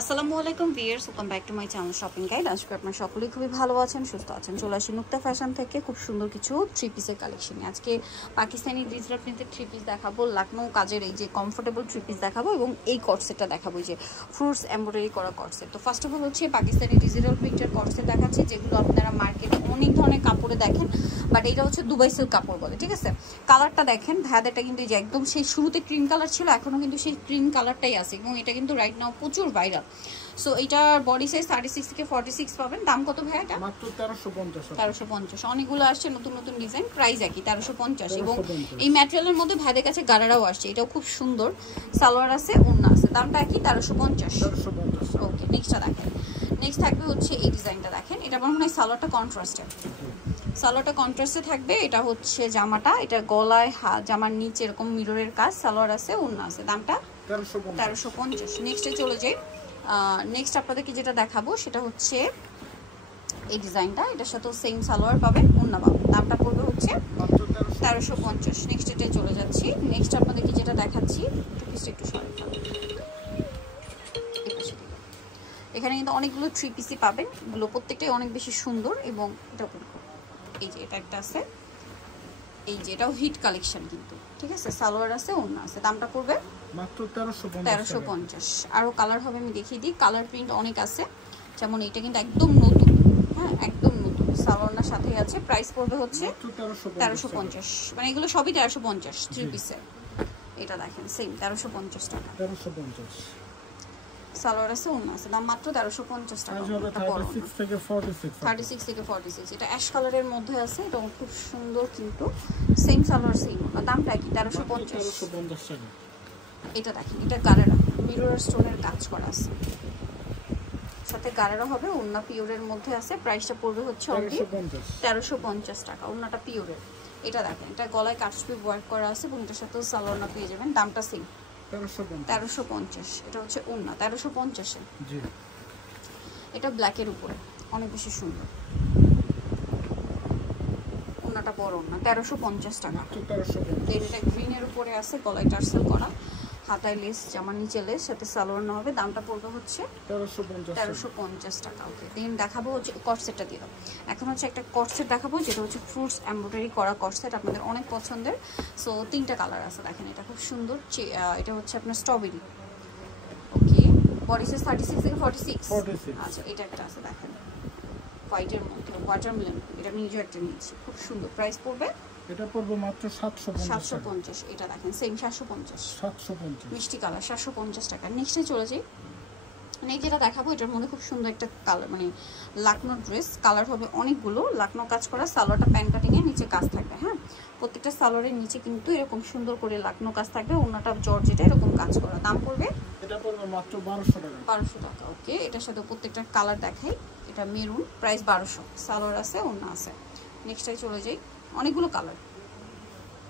আসসালামু আলাইকুম viewers, welcome back to my channel shopping guide. আজকে আপনারা সকলেই খুবই ভালো আছেন, সুস্থ আছেন। চলে আসি নুক্তা ফ্যাশন থেকে খুব সুন্দর কিছু থ্রি পিসের কালেকশন। আজকে পাকিস্তানি ডিজিটাল প্রিন্টের থ্রি পিস দেখাবো, লাকনো কাজের এই যে কমফোর্টেবল থ্রি পিস দেখাবো এবং এই কটসেটটা দেখাবো, এই যে ফ্রুটস এমব্রয়ডারি করা কটসেট। তো ফার্স্ট অফ অল হচ্ছে পাকিস্তানি ডিজিটাল প্রিন্টের কটসেট দেখাচ্ছি, যেগুলো আপনারা মার্কেটে অনেক ধরনের কাপড়ে দেখেন, বাট এটা হচ্ছে দুবাই সিল্ক কাপড় বলে, ঠিক আছে। কালারটা দেখেন, ভাইয়াদেরটা কিন্তু এই যে একদম সেই শুরুতে ক্রিম কালার ছিল, এখনও কিন্তু সেই ক্রিম কালারটাই আছে এবং এটা কিন্তু রাইট নাও প্রচুর ভাইরাল। সো এটার বডি সাইজ 36 থেকে 46 পাবেন। দাম কত ভাই? এটা মাত্র 1350। অনেকগুলো আসছে নতুন নতুন ডিজাইন, প্রাইস একই 1350। এবং এই ম্যাটেরিয়ালের মধ্যে ভাইদের কাছে গারারাও আসছে, এটাও খুব সুন্দর। সালোয়ার আছে, ওড়না আছে, দামটা একই 1350। ওকে, নেক্সটটা দেখেন। নেক্সট থাকবে হচ্ছে এই ডিজাইনটা দেখেন, এটা মনে হয় সালোয়ারটা কন্ট্রাস্টেড, সালোয়ারটা কন্ট্রাস্টে থাকবে। এটা হচ্ছে জামাটা, এটা গলায় জামার নিচে এরকম মিররের কাজ, সালোয়ার আছে, ওড়না আছে, দামটা 1350। নেক্সটে চলে যাই। নেক্সট আপনাদেরকে যেটা দেখাবো সেটা হচ্ছে এই ডিজাইনটা, এটার সাথেও সেম সালোয়ার পাবেন, ওড়না পাবেন, দামটা পড়বে হচ্ছে 1350। নেক্সট এটাই চলে যাচ্ছি। নেক্সট আপনাদেরকে যেটা দেখাচ্ছি, একটু সরে এখানে কিন্তু অনেকগুলো থ্রি পিসি পাবেন, এগুলো প্রত্যেকটাই অনেক বেশি সুন্দর। এবং এটা এই যে এটা একটা আছে, এই যে এটাও হিট কালেকশন কিন্তু, ঠিক আছে। সালোয়ার আছে, ওড়না আছে, দামটা পড়বে মাত্র 1350। আরো কালার হবে, আমি দেখিয়ে দিই। কালার প্রিন্ট অনেক আছে, যেমন এটা কিন্তু একদম নতুন, হ্যাঁ একদম নতুন, সালোয়ারের সাথে আছে। প্রাইস পড়বে হচ্ছে 1350, মানে এগুলো সবই 1350 থ্রি পিসের। এটা দেখেন সেম 1350 টাকা, 1350 সালোয়ার আছে, ওড়না আছে, দাম মাত্র 1350 টাকা। 36 থেকে 46, 36 থেকে 46। এটা অ্যাশ কালারের মধ্যে আছে, এটা খুব সুন্দর কিন্তু সেম সালোয়ার সেম ওড়না, দামটা কি 1350 টাকা। এটা দেখেন, এটা গারারা মিরর স্টোনের কাজ করা আছে, সাথে গারারা হবে, ওড়না পিওরের মধ্যে আছে। প্রাইসটা পড়বে হচ্ছে 1350 টাকা, ওড়নাটা পিওরের। এটা দেখেন, এটা গলায় কাটছবি ওয়ার্ক করা আছে এবং এটার সাথেও সালোয়ার পেয়ে যাবেন, দামটা সেম 1350। এটা হচ্ছে ওড়না 1350 এ। জি, এটা ব্ল্যাকের উপরে অনেক বেশি সুন্দর, ওড়নাটা বড় ওড়না, 1350 টাকা। এটা গ্রিনের উপরে আছে, গলায় টার্সেল করা, হাতায় লেস, জামার নিচে লেস, সাথে সালোয়ার না হবে, দামটা পড়বে হচ্ছে 1350 টাকা। ওকে, দেন দেখাবো হচ্ছে কটসেটটা দিয়ে দাও। এখন হচ্ছে একটা কটসেট দেখাবো, যেটা হচ্ছে ফ্রুটস এমব্রয়ডারি করা কটসেট, আপনাদের অনেক পছন্দের। সো তিনটা কালার আছে, দেখেন এটা খুব সুন্দর। এটা হচ্ছে আপনার স্ট্রবেরি। ওকে, বডি সাইজ 36 থেকে 46। আচ্ছা, এটা একটা আছে দেখেন হোয়াইটের মধ্যে, ওয়াটারমেলন, এটা আমি নিজে একটা নিয়েছি, খুব সুন্দর। প্রাইস পড়বে, এটা পড়বে মাত্র 750। এটা দেখেন সেম 750 মিষ্টি কালার, 750 টাকা। নেক্সটে চলে যাই। নেক্সট যেটা দেখাবো, এটার মধ্যে খুব সুন্দর একটা কালার, মানে লাকনো ড্রেস, কালার হবে অনেকগুলো, লাকনো কাজ করা, সালোয়ারটা প্যান কাটিং এর নিচে কাজ থাকবে। হ্যাঁ, প্রত্যেকটা সালোয়ারের নিচে কিন্তু এরকম সুন্দর করে লাকনো কাজ থাকবে, ওড়নাটা জর্জেটে এরকম কাজ করা। দাম পড়বে, এটা পড়বে মাত্র 1200 টাকা। 1200 টাকা। ওকে, এটার সাথে প্রত্যেকটা কালার দেখাই। এটা মেরুন, প্রাইস 1200, সালোয়ার আছে, ওড়না আছে। নেক্সটে চলে যাই। অনেকগুলো কালার,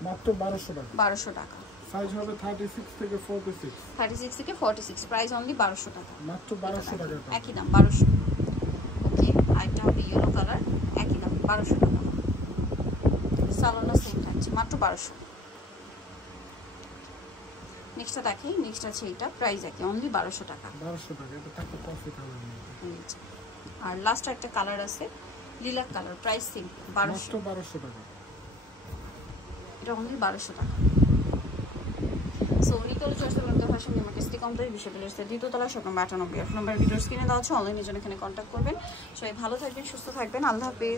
মাত্র 1200 টাকা। 1200 টাকা। সাইজ হবে 36 থেকে 46। 36 থেকে 46, প্রাইস অনলি 1200 টাকা, মাত্র 1200 টাকা, একই দাম 1200। ওকে, আইটা হবে ইয়েলো কালার, একই দাম 1200 টাকা। সালোনা সেম থাকছে, মাত্র 1200। নেক্সটটা দেখি, নেক্সট আছে এটা, প্রাইস একই, অনলি 1200 টাকা। 1200 টাকা, এটা থাকতে কফি কালার মধ্যে। আর লাস্ট একটা কালার আছে লিলাক কালার, প্রাইস সেম 1200 টাকা। এটা অনলি 1200 টাকা। সো নিকল চয়েস করলাম তো ফ্যাশন মার্কেট সিটি কমপ্লেক্স বিশ্ববিদ্যালয়ের দ্বিতীয় তলা, শপ নম্বর 98। ফোন নাম্বার ভিডিওর স্ক্রিনে দেওয়া আছে, অনলাইনে জন্য এখানে কন্ট্যাক্ট করবেন। সবাই ভালো থাকবেন, সুস্থ থাকবেন, আল্লাহ হাফেজ।